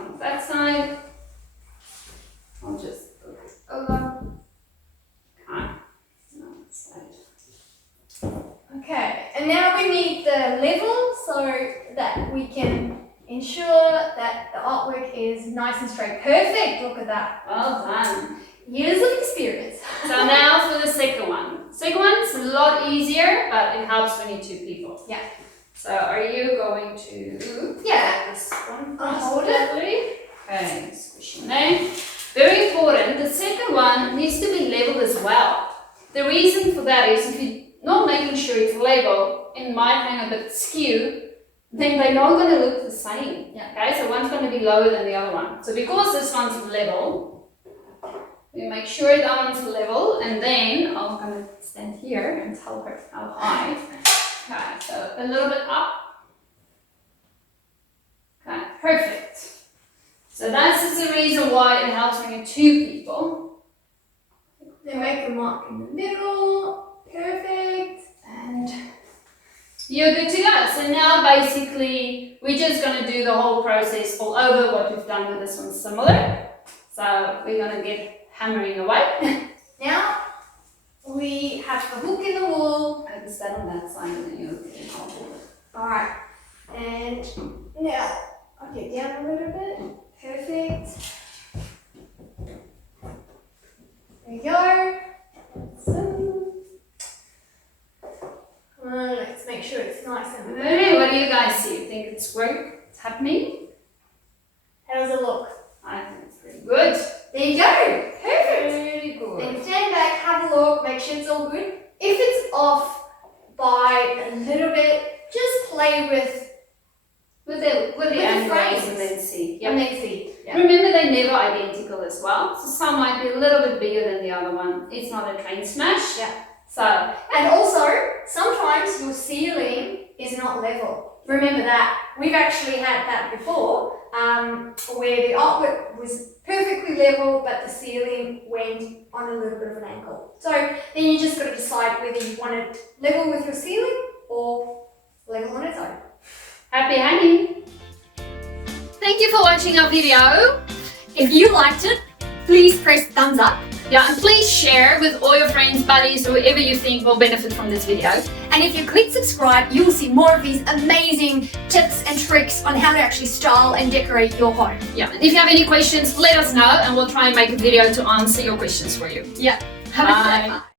on that side. I'll just put it over. Okay, now that side. Okay, and now we need the level so that we can ensure that the artwork is nice and straight. Perfect, look at that. Well done. Years of experience. So now for the second one. Second one's a lot easier, but it helps when you're 2 people. Yeah. So are you going to this one first? Hold it. Okay, squish your name. Very important, the second one needs to be level as well. The reason for that is if you're not making sure it's level, it might hang a bit skew, then they're not going to look the same. Yeah. Okay, so one's going to be lower than the other one. So because this one's level, we make sure that one's level, and then I'm going to stand here and tell her how high. Okay, so a little bit up. Okay, perfect. So that's the reason why it helps when you're 2 people. Then make a mark in the middle. Perfect. And you're good to go. So now basically we're just going to do the whole process all over. What we've done with this one similar. So we're going to get hammering away. Now we have the hook in the wall. I can stand on that side and then you'll get it all over. Alright, and now I'll get down a little bit. Perfect. There we go. So, let's make sure it's nice and Hey, what do you guys see? You think it's it's happening? How does it look? I think it's pretty good. There you go. Perfect. Very good. Then stand back, have a look, make sure it's all good. If it's off by a little bit, just play with the angles frames. and then see. and then see. Yeah. Remember, they're never identical as well. So some might be a little bit bigger than the other one. It's not a train smash. Yeah. So, And also, sometimes your ceiling is not level. Remember that. We've actually had that before, where the artwork was perfectly level, but the ceiling went on a little bit of an angle. So then you just got to decide whether you want it level with your ceiling or level on its own. happy hanging. Thank you for watching our video. If you liked it, please press thumbs up. Yeah, and please share with all your friends, buddies, whoever you think will benefit from this video. And if you click subscribe, you will see more of these amazing tips and tricks on how to actually style and decorate your home. Yeah, and if you have any questions, let us know and we'll try and make a video to answer your questions for you. Yeah. Have a good day. Bye.